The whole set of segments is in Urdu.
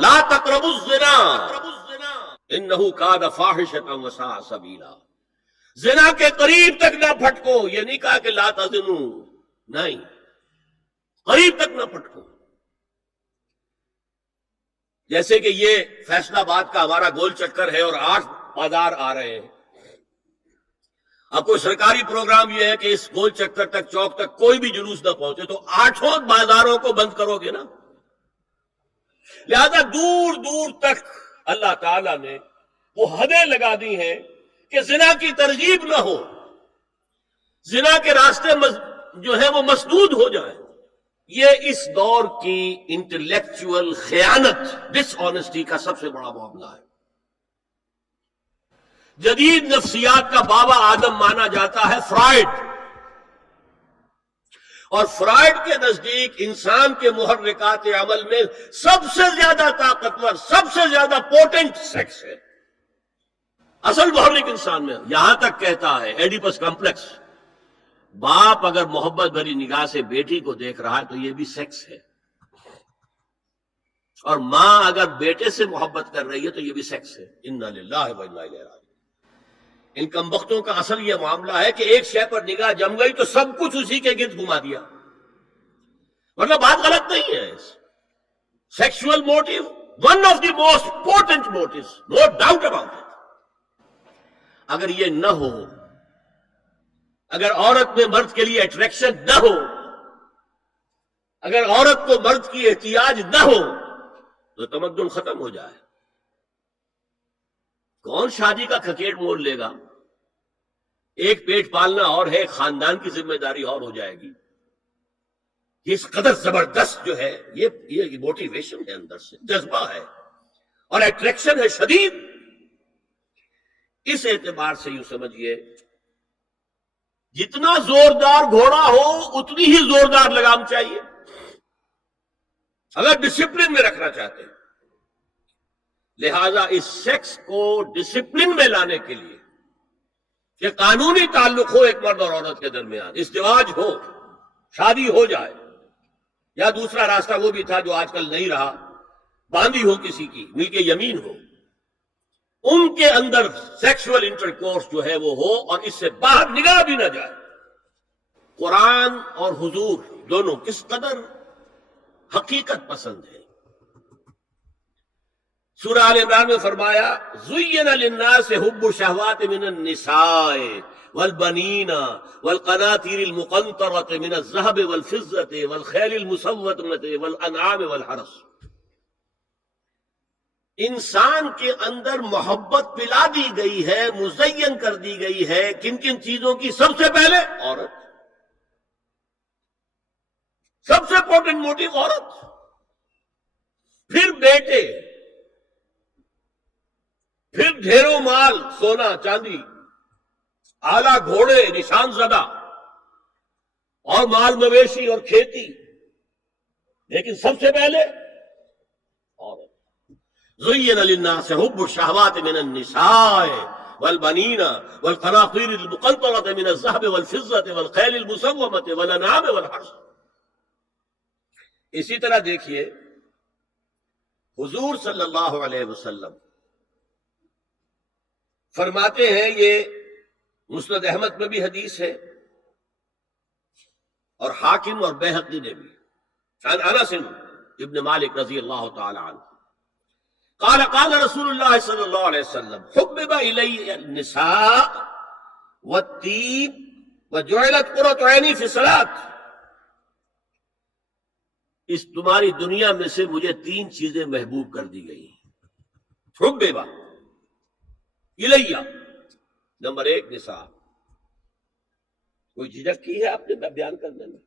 لا تقربوا الزنا انہ کان فاحشۃ وساء سبیلا. زنا کے قریب تک نہ پھٹکو. یہ نہیں کہا کہ لا تزنوا، نہیں، قریب تک نہ پھٹکو. جیسے کہ یہ فیصل آباد کا ہمارا گول چکر ہے اور 8 بازار آ رہے ہیں. اب کوئی سرکاری پروگرام یہ ہے کہ اس گول چکر تک، چوک تک کوئی بھی جلوس نہ پہنچے، تو 8 بازاروں کو بند کرو گے نا. لہذا دور دور تک اللہ تعالیٰ نے وہ حدیں لگا دی ہیں کہ زنا کی ترغیب نہ ہو، زنا کے راستے جو ہے وہ مسدود ہو جائے. یہ اس دور کی انٹلیکچوئل خیانت، ڈس آنیسٹی کا سب سے بڑا معاملہ ہے. جدید نفسیات کا بابا آدم مانا جاتا ہے فرائڈ، اور فرائڈ کے نزدیک انسان کے محرکات عمل میں سب سے زیادہ طاقتور، سب سے زیادہ پوٹنٹ سیکس ہے. اصل محرک انسان میں. یہاں تک کہتا ہے ایڈیپس کمپلیکس، باپ اگر محبت بھری نگاہ سے بیٹی کو دیکھ رہا ہے تو یہ بھی سیکس ہے، اور ماں اگر بیٹے سے محبت کر رہی ہے تو یہ بھی سیکس ہے. انا للہ و انا الیہ راجعون. ان کمبختوں کا اصل یہ معاملہ ہے کہ ایک شے پر نگاہ جم گئی تو سب کچھ اسی کے گرد گھما دیا. مطلب بات غلط نہیں ہے. Sexual motive one of the most important motives, no doubt about it. اگر یہ نہ ہو، اگر عورت میں مرد کے لیے اٹریکشن نہ ہو، اگر عورت کو مرد کی احتیاج نہ ہو تو تمدن ختم ہو جائے. کون شادی کا کھکیٹ مول لے گا؟ ایک پیٹ پالنا اور ہے، خاندان کی ذمہ داری اور ہو جائے گی. اس قدر زبردست جو ہے یہ موٹیویشن ہے، اندر سے جذبہ ہے اور اٹریکشن ہے شدید. اس اعتبار سے یوں سمجھیے، جتنا زوردار گھوڑا ہو اتنی ہی زوردار لگام چاہیے اگر ڈسپلن میں رکھنا چاہتے ہیں. لہذا اس سیکس کو ڈسپلن میں لانے کے لیے کہ قانونی تعلق ہو ایک مرد اور عورت کے درمیان، ازدواج ہو، شادی ہو جائے، یا دوسرا راستہ وہ بھی تھا جو آج کل نہیں رہا، باندھی ہو کسی کی، ملک یمین ہو، ان کے اندر سیکشول انٹرکورس جو ہے وہ ہو اور اس سے باہر نگاہ بھی نہ جائے. قرآن اور حضور دونوں کس قدر حقیقت پسند ہے. سورہ آل عمران میں فرمایا زُيِّنَ لِلنَّاسِ حُبُّ الشَّهَوَاتِ مِنَ النِّسَاءِ وَالْبَنِينَ وَالْقَنَاطِيرِ الْمُقَنطَرَةِ مِنَ الذَّهَبِ وَالْفِضَّةِ وَالْخَيْلِ الْمُسَوَّمَةِ وَالْأَنْعَامِ وَالْحَرْثِ. انسان کے اندر محبت پلا دی گئی ہے، مزین کر دی گئی ہے. کن کن چیزوں کی؟ سب سے پہلے عورت، سب سے امپورٹنٹ موٹیو عورت، پھر بیٹے، پھر ڈھیروں مال، سونا چاندی، آلہ گھوڑے نشان زدہ، اور مال مویشی اور کھیتی، لیکن سب سے پہلے عورت. زُيِّنَ لِلنَّاسِ حُبُّ الشَّهَوَاتِ مِنَ النِّسَاءِ وَالْبَنِينَ وَالْقَنَاطِيرِ الْمُقَنطَرَةِ مِنَ الذَّهَبِ وَالْفِضَّةِ وَالْخَيْلِ الْمُسَوَّمَةِ وَالْأَنْعَامِ وَالْحَرْثِ. اسی طرح دیکھیے حضور صلی اللہ علیہ وسلم فرماتے ہیں، یہ مسند احمد میں بھی حدیث ہے اور حاکم اور بیہقی نے بھی، عن انس ابن مالک رضی اللہ تعالی عنہ قال قال رسول اللہ صلی اللہ علیہ وسلم حبب الی النساء والطیب وجعلت قرۃ عینی فی الصلاۃ. اس تمہاری دنیا میں سے مجھے 3 چیزیں محبوب کر دی گئی. حبب الیہ، نمبر 1 نساء. کوئی جھجک کی ہے آپ نے بیان کرنے میں؟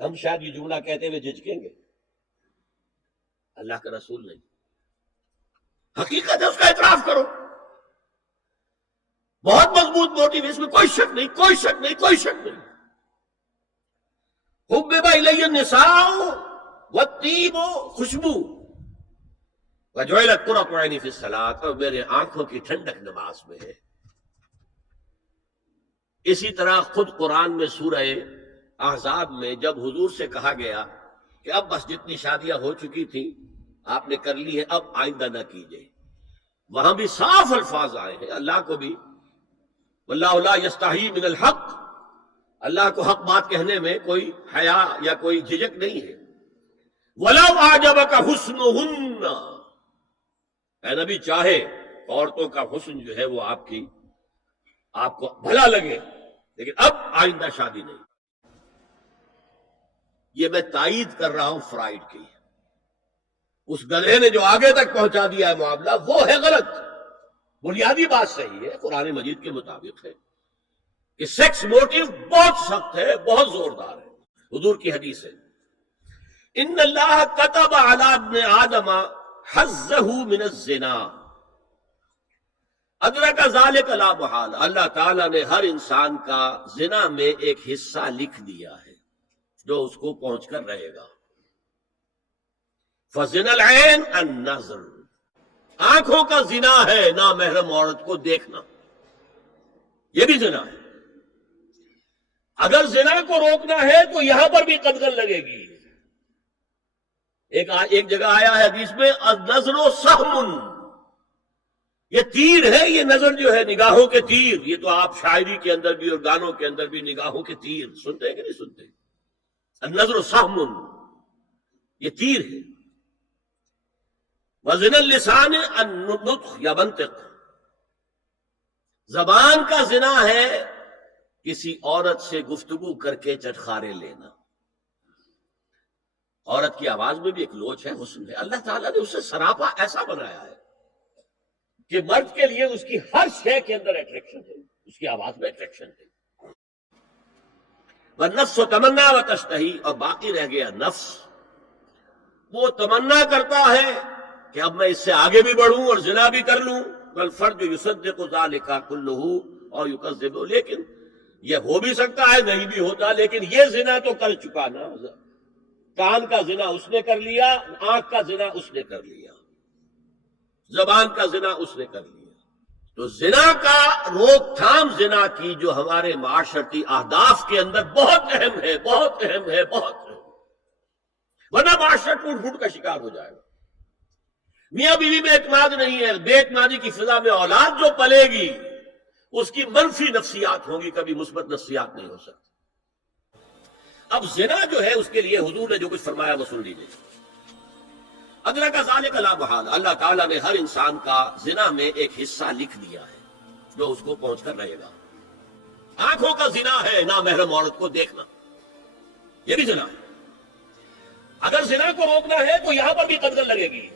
ہم شاید یہ جملہ کہتے ہوئے جھجکیں گے، اللہ کا رسول نہیں. حقیقت ہے، اس کا اعتراف کرو. بہت مضبوط موٹیو، اس میں کوئی شک نہیں، کوئی شک نہیں، کوئی شک نہیں. حبب الی النساء والطیب، خوشبو، وجعلت قرۃ عینی فی الصلاۃ، اور میرے آنکھوں کی ٹھنڈک نماز میں ہے. اسی طرح خود قرآن میں سورہ احزاب میں جب حضور سے کہا گیا کہ اب بس جتنی شادیاں ہو چکی تھیں آپ نے کر لی ہے، اب آئندہ نہ کیجیے۔ وہاں بھی صاف الفاظ آئے ہیں، اللہ کو بھی واللہ لا یستحی من الحق، اللہ کو حق بات کہنے میں کوئی حیا یا کوئی جھجک نہیں ہے۔ وَلَوْ أَعْجَبَكَ حُسْنُهُنَّ، اے نبی چاہے عورتوں کا حسن جو ہے وہ آپ کو بھلا لگے، لیکن اب آئندہ شادی نہیں۔ یہ میں تائید کر رہا ہوں فرائڈ کی، اس گدھے نے جو آگے تک پہنچا دیا ہے معاملہ وہ ہے غلط۔ بنیادی بات صحیح ہے، قرآن مجید کے مطابق ہے کہ سیکس موٹیو بہت سخت ہے، بہت زوردار ہے۔ حضور کی حدیث ہے، ان اللہ کتب علی ابن آدم حظہ من الزنا ادرک ذلک لا محال، اللہ تعالیٰ نے ہر انسان کا زنا میں ایک حصہ لکھ دیا ہے جو اس کو پہنچ کر رہے گا۔ فزنا العین النظر، آنکھوں کا زنا ہے نامحرم عورت کو دیکھنا، یہ بھی زنا ہے۔ اگر زنا کو روکنا ہے تو یہاں پر بھی قدغن لگے گی۔ ایک جگہ آیا ہے حدیث میں النظر سہم، یہ تیر ہے، یہ نظر جو ہے نگاہوں کے تیر، یہ تو آپ شاعری کے اندر بھی اور گانوں کے اندر بھی نگاہوں کے تیر سنتے ہیں کہ نہیں سنتے؟ النظر سہم، یہ تیر ہے۔ وزن اللسان النطق یا منطق، زبان کا زنا ہے کسی عورت سے گفتگو کر کے چٹخارے لینا۔ عورت کی آواز میں بھی ایک لوچ ہے، حسن ہے، اللہ تعالیٰ نے اسے سراپا ایسا بنایا ہے کہ مرد کے لیے اس کی ہر شے کے اندر اٹریکشن ہے، اس کی آواز میں اٹریکشن ہے۔ والنفس تمنا و تشتہی، اور باقی رہ گیا نفس، وہ تمنا کرتا ہے کہ اب میں اس سے آگے بھی بڑھوں اور زنا بھی کر لوں۔ والفرج یصدق ذلک کلہ اور یکذب، لیکن یہ ہو بھی سکتا ہے نہیں بھی ہوتا، لیکن یہ زنا تو کر چکا نا، کان کا زنا اس نے کر لیا، آنکھ کا زنا اس نے کر لیا، زبان کا زنا اس نے کر لیا۔ تو زنا کا روک تھام زنا کی جو ہمارے معاشرتی اہداف کے اندر بہت اہم ہے، بہت اہم ہے، بہت اہم، ورنہ معاشرہ ٹوٹ پھوٹ کا شکار ہو جائے گا۔ میاں بیوی میں اعتماد نہیں ہے، بے اعتمادی کی فضا میں اولاد جو پلے گی اس کی منفی نفسیات ہوں گی، کبھی مثبت نفسیات نہیں ہو سکتی۔ اب زنا جو ہے اس کے لیے حضور نے جو کچھ فرمایا وہ سن لیجیے۔ ادرک ذلک لا محال، اللہ تعالیٰ نے ہر انسان کا زنا میں ایک حصہ لکھ دیا ہے جو اس کو پہنچ کر رہے گا۔ آنکھوں کا زنا ہے نامحرم عورت کو دیکھنا، یہ بھی زنا ہے۔ اگر زنا کو روکنا ہے تو یہاں پر بھی قدغن لگے گی۔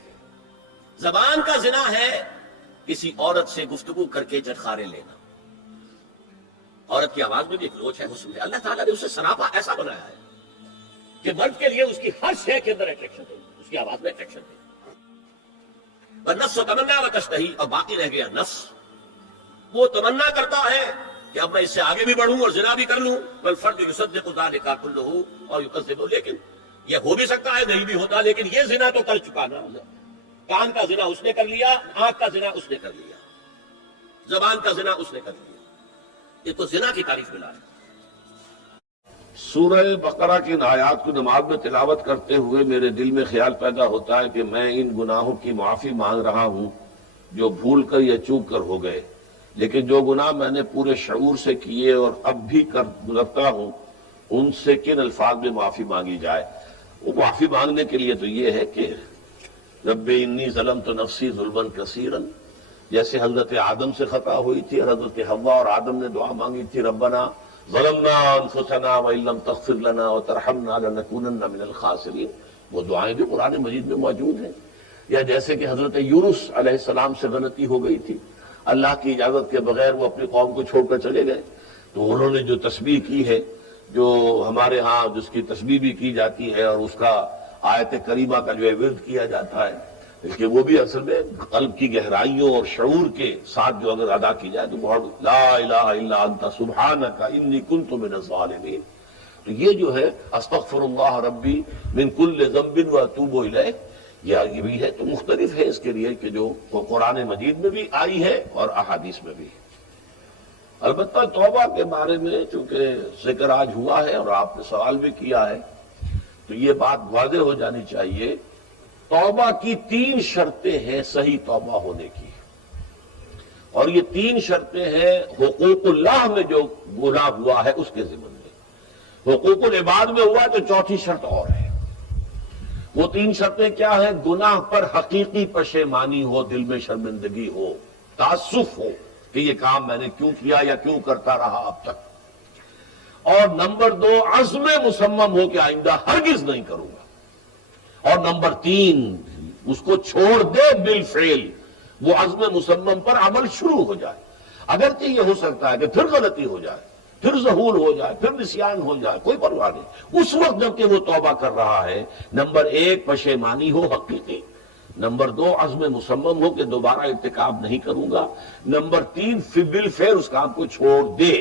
زبان کا زنا ہے کسی عورت سے گفتگو کر کے چٹخارے لینا، عورت کی آواز میں بھی ایک لوچ ہے، حسن ہے، اللہ تعالیٰ نے اسے سراپا ایسا بنایا ہے کہ مرد کے لیے اس کی ہر شے کے اندر اٹریکشن ہے، اس کی آواز میں اٹریکشن ہے۔ والنفس تمنا و تشتہی، اور باقی رہ گیا نفس، وہ تمنا کرتا ہے کہ اب میں اس سے آگے بھی بڑھوں اور زنا بھی کر لوں۔ والفرج یصدق ذلک کلہ اور یکذب، لیکن یہ ہو بھی سکتا ہے نہیں بھی ہوتا، لیکن یہ زنا تو کر چکا نا، کان کا زنا اس نے کر لیا، آنکھ کا زنا اس نے کر لیا، زبان کا زنا اس نے کر لیا۔ یہ تو زنا کی تعریف ملا ہے۔ سورہ بقرہ کی ان آیات کو نماز میں تلاوت کرتے ہوئے میرے دل میں خیال پیدا ہوتا ہے کہ میں ان گناہوں کی معافی مانگ رہا ہوں جو بھول کر یا چوک کر ہو گئے، لیکن جو گناہ میں نے پورے شعور سے کیے اور اب بھی کر گزرتا ہوں ان سے کن الفاظ میں معافی مانگی جائے؟ وہ معافی مانگنے کے لیے تو یہ ہے کہ رب انی ظلمت نفسی ظلما کثیرا، جیسے حضرت آدم سے خطا ہوئی تھی، حضرت حوا اور آدم نے دعا مانگی تھی ربنا ظلمنا انفسنا وان لم تغفر لنا وترحمنا لنکونن من الخاسرین، وہ دعائیں بھی قرآن مجید میں موجود ہیں۔ یا جیسے کہ حضرت یونس علیہ السلام سے غلطی ہو گئی تھی، اللہ کی اجازت کے بغیر وہ اپنی قوم کو چھوڑ کر چلے گئے، تو انہوں نے جو تسبیح کی ہے، جو ہمارے ہاں جس کی تسبیح بھی کی جاتی ہے اور اس کا آیت کریمہ کا جو ہے ورد کیا جاتا ہے، کہ وہ بھی اصل میں قلب کی گہرائیوں اور شعور کے ساتھ جو اگر ادا کی جائے تو بہت لا الہ الا انت سبحانک انی کنت من الظالمین، تو یہ جو ہے استغفر اللہ ربی من کل ذنب واتوب الیہ، یہ بھی ہے، تو مختلف ہے اس کے لیے کہ جو وہ قرآن مجید میں بھی آئی ہے اور احادیث میں بھی ہے۔ البتہ توبہ کے بارے میں چونکہ ذکر آج ہوا ہے اور آپ نے سوال بھی کیا ہے، تو یہ بات واضح ہو جانی چاہیے توبہ کی 3 شرطیں ہیں صحیح توبہ ہونے کی، اور یہ 3 شرطیں ہیں حقوق اللہ میں جو گناہ ہوا ہے اس کے ضمن میں۔ حقوق العباد میں ہوا تو 4تھی شرط اور ہے۔ وہ 3 شرطیں کیا ہیں؟ گناہ پر حقیقی پشیمانی ہو، دل میں شرمندگی ہو، تعسف ہو کہ یہ کام میں نے کیوں کیا یا کیوں کرتا رہا اب تک، اور نمبر 2 عزم مصمم ہو کہ آئندہ ہرگز نہیں کروں گا، اور نمبر 3 اس کو چھوڑ دے بالفعل، وہ عزم مصمم پر عمل شروع ہو جائے۔ اگرچہ یہ ہو سکتا ہے کہ پھر غلطی ہو جائے، پھر ظہور ہو جائے، پھر نسیان ہو جائے، کوئی پرواہ نہیں، اس وقت جب کہ وہ توبہ کر رہا ہے نمبر 1 پشیمانی ہو حقیقی، نمبر 2 عزم مصمم ہو کہ دوبارہ ارتکاب نہیں کروں گا، نمبر 3 بالفعل اس کام کو چھوڑ دے۔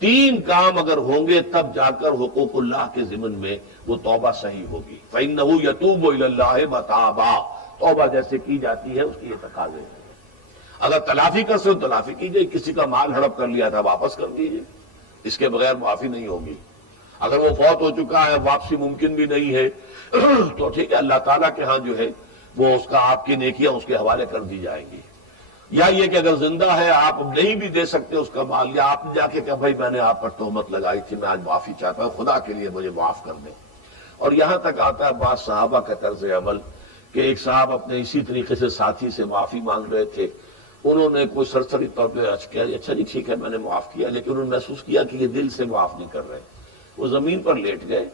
3 کام اگر ہوں گے تب جا کر حقوق اللہ کے ضمن میں وہ توبہ صحیح ہوگی۔ فَإِنَّهُ يَتُوبُ إِلَى اللَّهِ مَتَابًا، توبہ جیسے کی جاتی ہے اس کی یہ تقاضے ہیں۔ اگر تلافی کر سکتے تلافی کیجئے، کسی کا مال ہڑپ کر لیا تھا واپس کر دیجئے، اس کے بغیر معافی نہیں ہوگی۔ اگر وہ فوت ہو چکا ہے، واپسی ممکن بھی نہیں ہے، تو ٹھیک ہے، اللہ تعالیٰ کے ہاں جو ہے وہ اس کا آپ کی نیکیاں اس کے حوالے کر دی جائیں گی۔ یا یہ کہ اگر زندہ ہے آپ نہیں بھی دے سکتے اس کا مال، یا آپ نے جا کے کہا بھائی میں نے آپ پر تہمت لگائی تھی، میں آج معافی چاہتا ہوں، خدا کے لیے مجھے معاف کر دیں۔ اور یہاں تک آتا ہے بعض صحابہ کا طرز عمل کہ ایک صاحب اپنے اسی طریقے سے ساتھی سے معافی مانگ رہے تھے، انہوں نے کوئی سرسری طور پہ کیا اچھا جی ٹھیک ہے میں نے معاف کیا، لیکن انہوں نے محسوس کیا کہ یہ دل سے معاف نہیں کر رہے، وہ زمین پر لیٹ گئے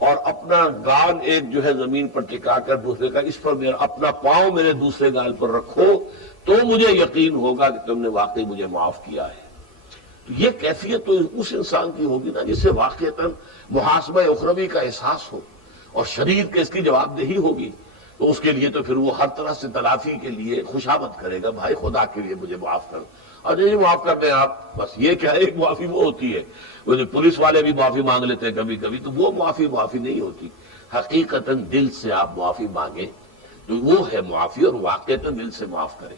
اور اپنا گال ایک جو ہے زمین پر ٹکا کر دوسرے کا، اس پر میرا اپنا پاؤں میرے دوسرے گال پر رکھو تو مجھے یقین ہوگا کہ تم نے واقعی مجھے معاف کیا ہے۔ تو یہ کیفیت تو اس انسان کی ہوگی نا جس سے واقعتاً محاسبہ اخروی کا احساس ہو اور شدید کے اس کی جواب دہی ہوگی، تو اس کے لیے تو پھر وہ ہر طرح سے تلافی کے لیے خوشامد کرے گا، بھائی خدا کے لیے مجھے معاف کر، اور نہیں معاف کر دیں آپ، بس یہ کیا ایک معافی وہ ہوتی ہے، وہ جو پولیس والے بھی معافی مانگ لیتے ہیں کبھی کبھی، تو وہ معافی نہیں ہوتی، حقیقتاً دل سے آپ معافی مانگیں تو وہ ہے معافی، اور واقعتاً دل سے معاف کریں۔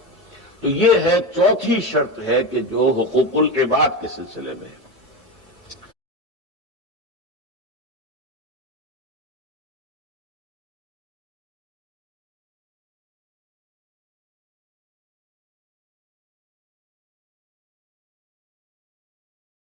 تو یہ ہے 4تھی شرط ہے کہ جو حقوق العباد کے سلسلے میں ہے۔